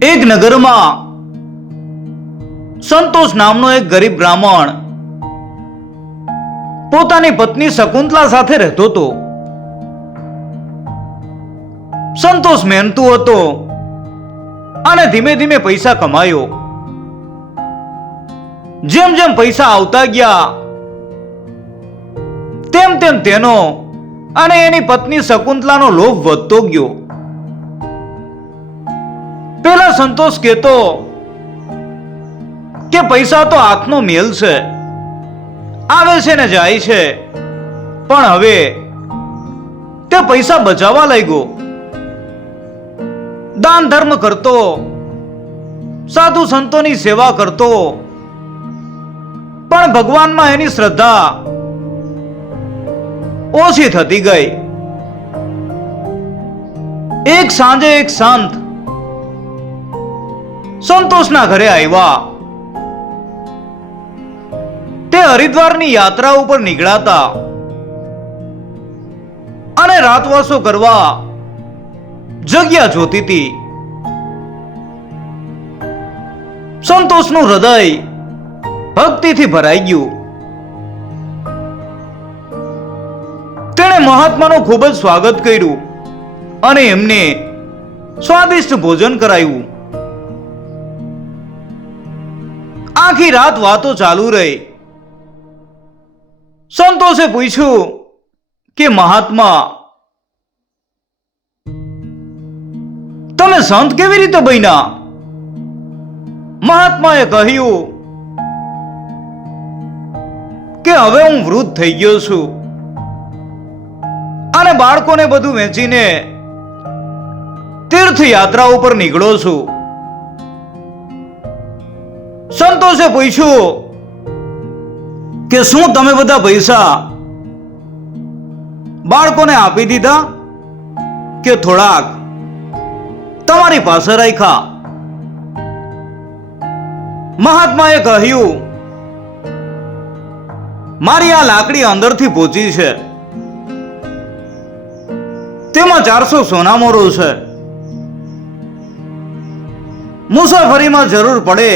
એક નગરમાં સંતોષ નામનો એક ગરીબ બ્રાહ્મણ પોતાની પત્ની શકુંતલા સાથે રહેતો હતો. સંતોષ મહેનતુ હતો અને ધીમે ધીમે પૈસા કમાયો. જેમ જેમ પૈસા આવતા ગયા તેમ તેમ તેનો અને એની પત્ની શકુંતલાનો લોભ વધતો ગયો. પેલા સંતોષ કહેતો કે પૈસા તો હાથનો મેલ છે, આવે છે ને જાય છે, પણ હવે તે પૈસા બચાવવા લાગ્યો. દાન ધર્મ કરતો, સાધુ સંતોની સેવા કરતો, પણ ભગવાનમાં એની શ્રદ્ધા ઓછી થતી ગઈ. એક સાંજે એક સંત સંતોષના ઘરે આવ્યા. તે હરિદ્વારની યાત્રા ઉપર નીકળ્યા અને રાતવાસો કરવા જગ્યા જોતી હતી. સંતોષનું હૃદય ભક્તિથી ભરાઈ ગયું. તેણે મહાત્માનું ખૂબ જ સ્વાગત કર્યું અને એમને સ્વાદિષ્ટ ભોજન કરાયું. આખી રાત વાતો ચાલુ રહી. સંતોષે પૂછ્યું કે મહાત્મા, તમે સંત કેવી રીતે બન્યા? મહાત્માએ કહ્યું કે હવે હું વૃદ્ધ થઈ ગયો છું અને બાળકોને બધું વેચીને તીર્થયાત્રા ઉપર નીકળો છું. સંતોષે પૂછ્યું કે શું તમે બધા પૈસા બાળકોને આપી દીધા કે થોડાક તમારી પાસે રાખ્યા? મહાત્માએ કહ્યું, મારી આ લાકડી અંદરથી પહોંચી છે, તેમાં 400 સોનામોરો છે. મુસાફરીમાં જરૂર પડે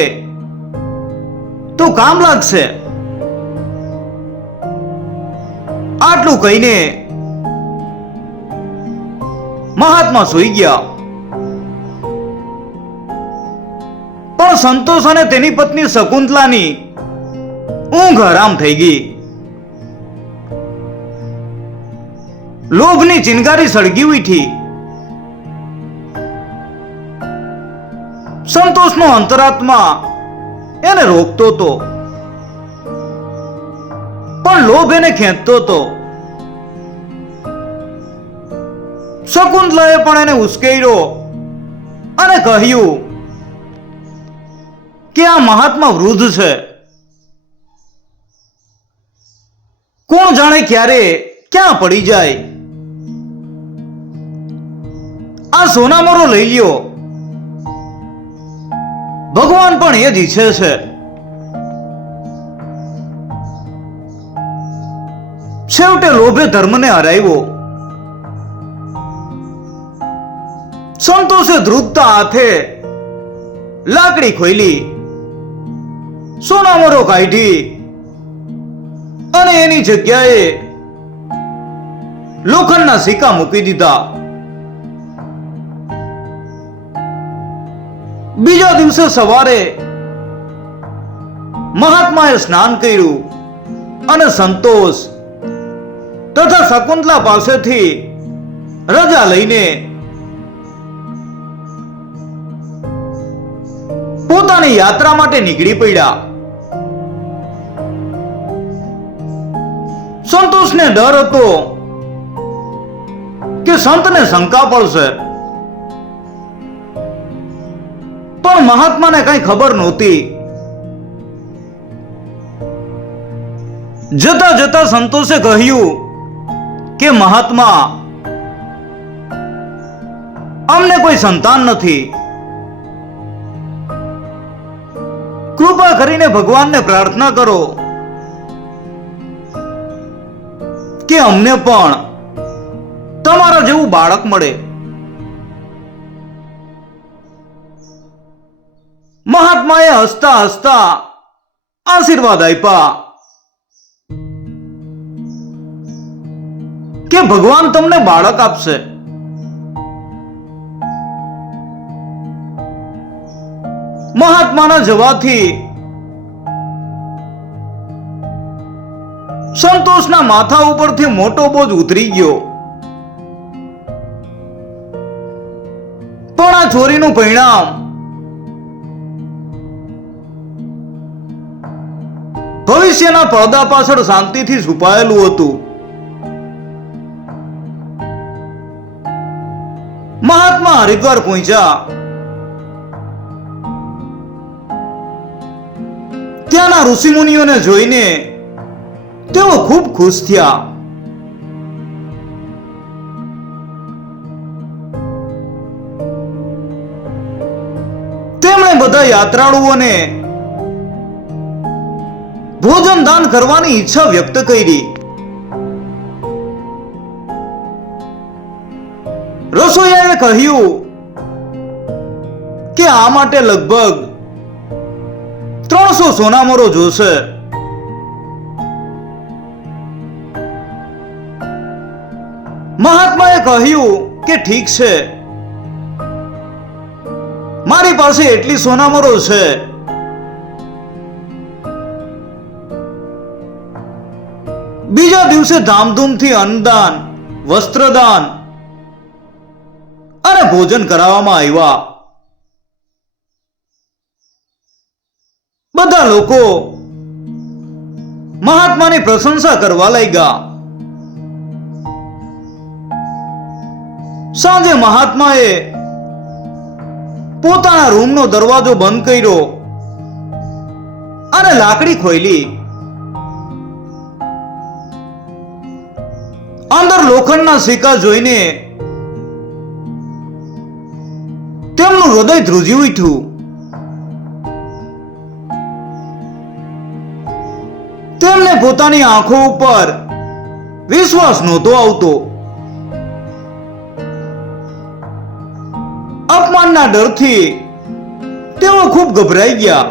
તો કામ લાગશે. આટલું કહીને મહાત્મા સૂઈ ગયા. પણ સંતોષ અને તેની પત્ની શકુંતલાની ઊંઘ હરામ થઈ ગઈ. લોભની ચિનગારી સળગી ઉઠી. સંતોષનો અંતરાત્મા એને રોકતો હતો, પણ લોભ એને ખેંચતો હતો. શકુંતલાએ પણ એને ઉશ્કેર્યો અને કહ્યું કે આ મહાત્મા વૃદ્ધ છે, કોણ જાણે ક્યારે ક્યાં પડી જાય. આ સોનામોરો લઈ લ્યો, ભગવાન પણ એ જ ઈચ્છે છે. છેવટે લોભે ધર્મને હરાવ્યો. સંતોષે ધ્રુજતા હાથે લાકડી ખોલી, સોનામોરો કાઢી અને એની જગ્યાએ લોખંડના સિક્કા મૂકી દીધા. બીજા દિવસે સવારે મહાત્માએ સ્નાન કર્યું અને સંતોષ તથા શકુંતલા પાસેથી રજા લઈને પોતાની યાત્રા માટે નીકળી પડ્યા. સંતોષને ડર હતો કે સંતને શંકા પડશે, પણ મહાત્માને કઈ ખબર નહોતી. જતા જતા સંતોષે કહ્યું કે મહાત્મા, અમને કોઈ સંતાન નથી, કૃપા કરીને ભગવાનને પ્રાર્થના કરો કે અમને પણ તમારા જેવું બાળક મળે. મહાત્માએ હસતા હસતા આશીર્વાદ આપ્યા કે ભગવાન તમને બાળક આપશે. મહાત્માના જવાથી સંતોષના માથા ઉપરથી મોટો બોજ ઉતરી ગયો. પણ આ છોરીનું પરિણામ ભવિષ્યના પડદા પાછળ શાંતિથી છુપાયેલું હતું. મહાત્મા હરિદ્વાર પહોંચ્યા. ત્યાંના ઋષિમુનિઓને જોઈને તેઓ ખૂબ ખુશ થયા. તેમણે બધા યાત્રાળુઓને ભોજન દાન કરવાની ઈચ્છા વ્યક્ત કરી. રસોઈયાએ કહ્યું કે આ માટે લગભગ 300 સોનામોરો જોશે. મહાત્માએ કહ્યું કે ઠીક છે, મારી પાસે એટલી સોનામોરો છે. બીજા દિવસે ધામધૂમથી અન્નદાન, વસ્ત્રદાન અને ભોજન કરાવવામાં આવ્યા. બધા લોકો મહાત્માની પ્રશંસા કરવા લાગ્યા. સાંજે મહાત્માએ પોતાના રૂમનો દરવાજો બંધ કર્યો અને લાકડી ખોલી. અંદર લોખંડના સિક્કા જોઈને તેમનું હૃદય ધ્રુજી ઉઠ્યું. તેમને પોતાની આંખો ઉપર વિશ્વાસ નહોતો આવતો. અપમાનના ડરથી તેઓ ખૂબ ગભરાઈ ગયા.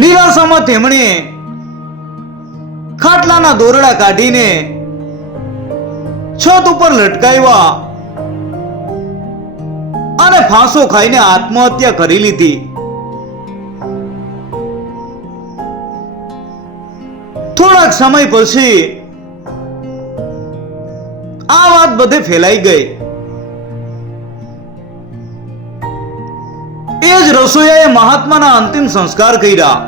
નિરાશામાં તેમણે ખાટલાના દોરડા કાઢીને છત ઉપર લટકાવ્યા અને ફાંસો ખાઈને આત્મહત્યા કરી લીધી. થોડાક સમય પછી આ વાત બધે ફેલાઈ ગઈ. એ જ રસોઈયાએ મહાત્માના અંતિમ સંસ્કાર કર્યા.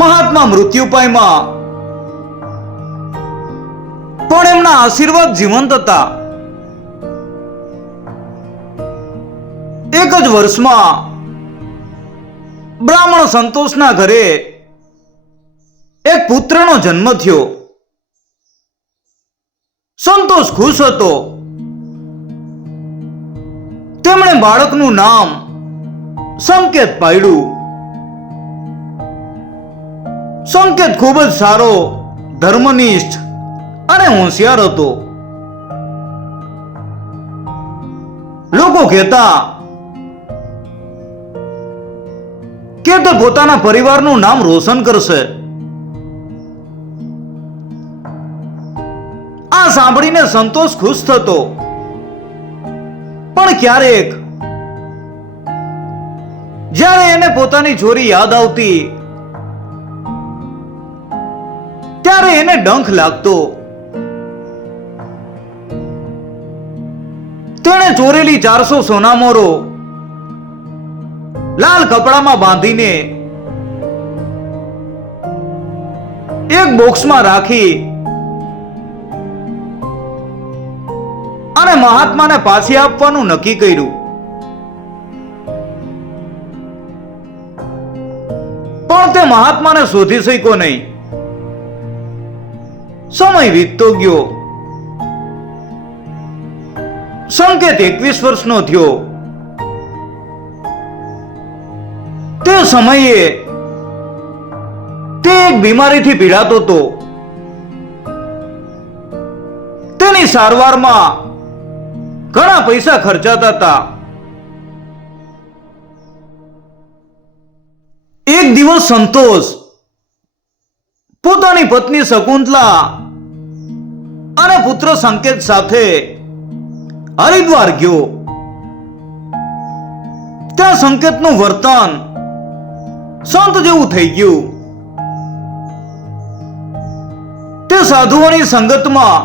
મહાત્મા મૃત્યુ પામ્યા, પણ એમના આશીર્વાદ જીવંત હતા. એક જ વર્ષમાં બ્રાહ્મણ સંતોષના ઘરે એક પુત્રનો જન્મ થયો. સંતોષ ખુશ હતો. તેમણે બાળકનું નામ સંકેત પાડ્યું. સંકેત ખૂબ જ સારો, ધર્મનિષ્ઠ અને હોશિયાર હતો. લોકો કહેતા કે તે પોતાના પરિવારનું નામ રોશન કરશે. આ સાંભળીને સંતોષ ખુશ થતો, પણ ક્યારેક જ્યારે એને પોતાની છોરી યાદ આવતી ત્યારે એને ડંખ લાગતો. તેણે ચોરેલી 400 સોનામોરો લાલ કપડામાં બાંધીને એક બોક્સમાં રાખી અને મહાત્માને પાછી આપવાનું નક્કી કર્યું. પણ તે મહાત્માને શોધી શક્યો નહીં. સમય વીતતો ગયો. સંકેત 21 વર્ષનો થયો. તે સમયે તે એક બીમારીથી પીડાતો હતો. તેની સારવારમાં ઘણા પૈસા ખર્ચાતા હતા. એક દિવસ સંતોષ પોતાની પત્ની શકુંતલા અને પુત્ર સંકેત સાથે હરિદ્વાર ગયો. ત્યાં સંકેતનું વર્તન સંત જેવું થઈ ગયું. તે સાધુઓની સંગતમાં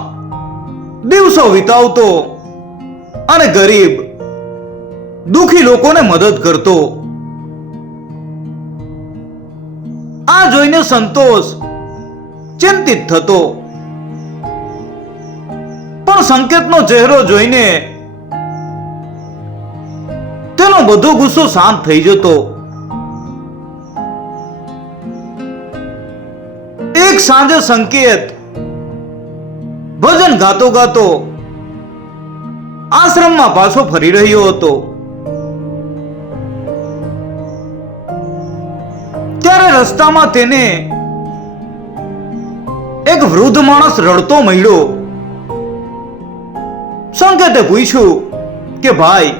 દિવસો વિતાવતો અને ગરીબ દુખી લોકોને મદદ કરતો. આ જોઈને સંતોષ ચિંતિત થતો, પણ સંકેતનો ચહેરો જોઈને તેનો બધો ગુસ્સો શાંત થઈ જતો. એક સાંજે સંકેત ભજન ગાતો ગાતો આશ્રમમાં પાછો ફરી રહ્યો હતો. ત્યારે રસ્તામાં તેને એક વૃદ્ધ માણસ રડતો મળ્યો. સંકેતે પૂછ્યું કે ભાઈ,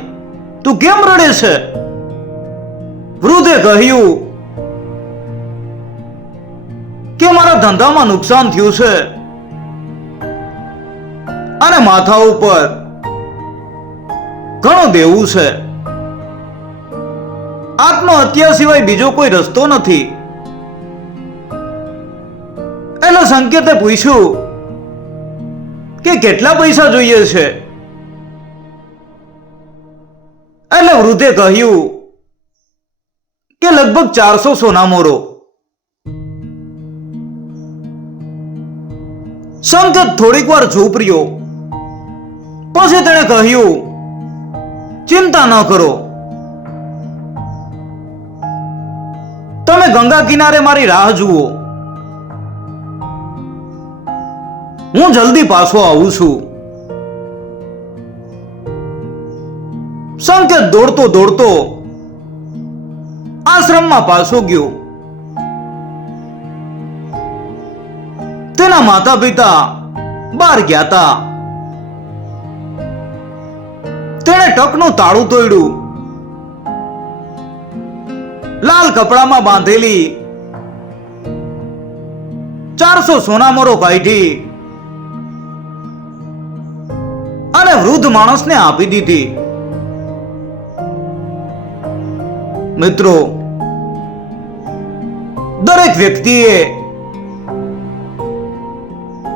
તું કેમ રડે છે? વૃદ્ધે કહ્યું કે મારા ધંધામાં નુકસાન થયું છે અને માથા ઉપર ઘણું દેવું છે. આત્મહત્યા સિવાય બીજો કોઈ રસ્તો નથી. એટલે સંકેતે પૂછ્યું કે કેટલા પૈસા જોઈએ છે? એટલે વૃદ્ધે કહ્યું કે લગભગ 400 સોના મોરો. સંકેત થોડીક વાર ચૂપ રહ્યો. પછી તેણે કહ્યું, ચિંતા ન કરો, તમે ગંગા કિનારે મારી રાહ જુઓ, હું જલ્દી પાછો આવું છું. સંકેત દોડતો દોડતો આશ્રમમાં પાછો ગયો. તેના માતા પિતા બહાર ગયા હતા. તેણે ટકનું તાળું તોડ્યું. લાલ કપડામાં બાંધેલી 400 સોનામોરો કાઢી અને વૃદ્ધ માણસને આપી દીધી. મિત્રો, દરેક વ્યક્તિએ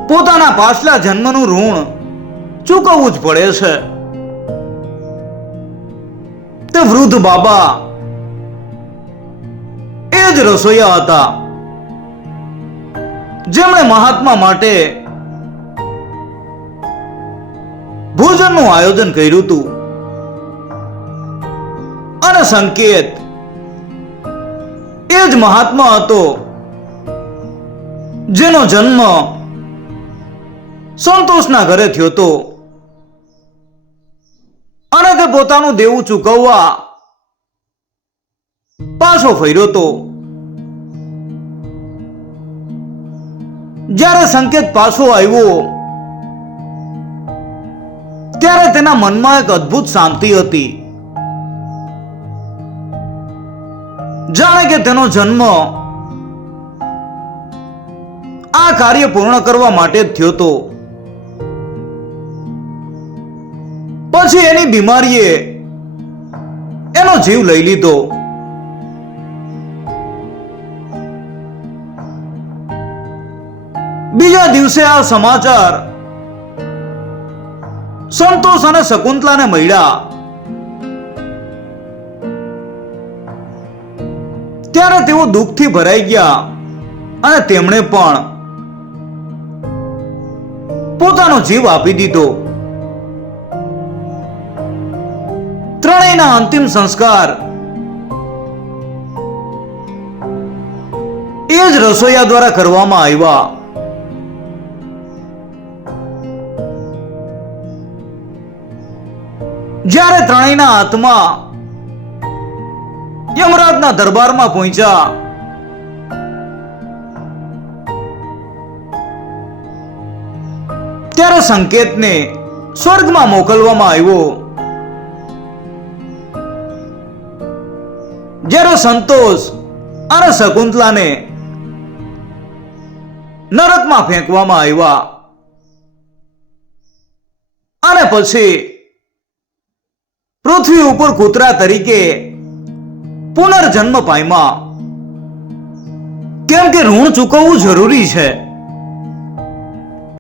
પોતાના પાછલા જન્મનું ઋણ ચૂકવવું જ પડે છે. તે વૃદ્ધ બાબા એ જ રસોઈયા હતા જેમણે મહાત્મા માટે ભોજનનું આયોજન કર્યું હતું. અને સંકેત એ જ મહાત્મા હતો જેનો જન્મ સંતોષના ઘરે થયો હતો અને તે પોતાનું દેવું ચૂકવવા પાછો ફર્યો હતો. જ્યારે સંકેત પાછો આવ્યો ત્યારે તેના મનમાં એક અદ્ભુત શાંતિ હતી. જાણે કે તેનો જન્મ આ કાર્ય પૂર્ણ કરવા માટે જ થયો હતો. પછી એની બીમારીએ એનો જીવ લઈ લીધો. બીજા દિવસે આ સમાચાર સંતોષ અને શકુંતલાને મળ્યા. ત્યારે તેઓ દુઃખથી ભરાઈ ગયા અને તેમણે પણ પોતાનો જીવ આપી દીધો. ત્રણેયના અંતિમ સંસ્કાર એ જ રસોઈયા દ્વારા કરવામાં આવ્યા. જ્યારે ત્રણેયના આત્મા યમરાજના દરબારમાં પહોંચ્યા ત્યારે સંકેતને સ્વર્ગમાં મોકલવામાં આવ્યો. જ્યારે સંતોષ અને શકુંતલાને નરકમાં ફેંકવામાં આવ્યા અને પછી પૃથ્વી ઉપર કૂતરા તરીકે પુનર્જન્મ પામ્યા. કેમ કે ઋણ ચૂકવવું જરૂરી છે.